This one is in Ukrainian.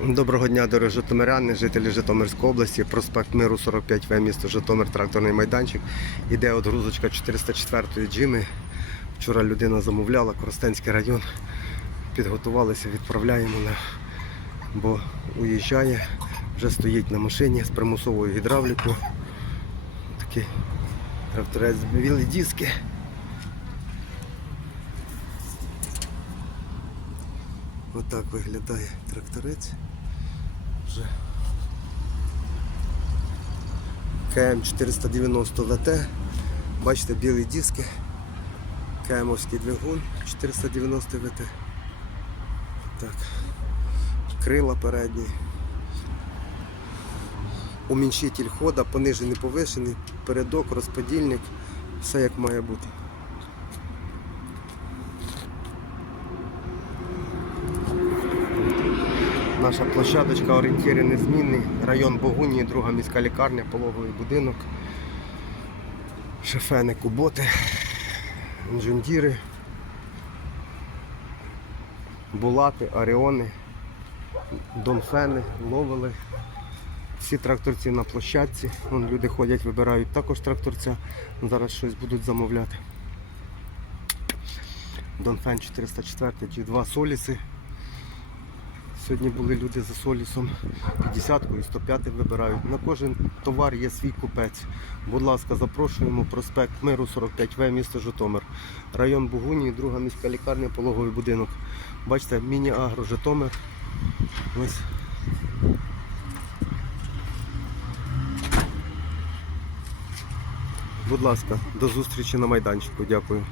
Доброго дня, дорогі житомиряни, жителі Житомирської області, проспект Миру 45В, місто Житомир, тракторний майданчик. Іде от грузочка 404-ї джими. Вчора людина замовляла, Коростенський район. Підготувалися, відправляємо на бо уїжджає, вже стоїть на машині з примусовою гідравлікою. Такий тракторець білі диски. Отак виглядає тракторець. Вже КМ 490 ВТ. Бачите, білі диски. КМовський двигун 490 ВТ. Так. Крила передні. Уміншитель хода, понижений, повишений, передок, розподільник, все як має бути. Наша площадочка орієнтіри незмінний, район Богуні, друга міська лікарня, пологовий будинок, шефени, куботи, інжундіри, булати, аріони, донфени, ловили. Всі тракторці на площадці. Вон люди ходять, вибирають також тракторця. Зараз щось будуть замовляти. Донфен 404, G2 Соліси. Сьогодні були люди за солісом 50 і 105 вибирають. На кожен товар є свій купець. Будь ласка, запрошуємо проспект Миру 45В, місто Житомир. Район Бугунії, друга міська лікарня, пологовий будинок. Бачите, міні-агро Житомир. Ось. Будь ласка, до зустрічі на майданчику. Дякую.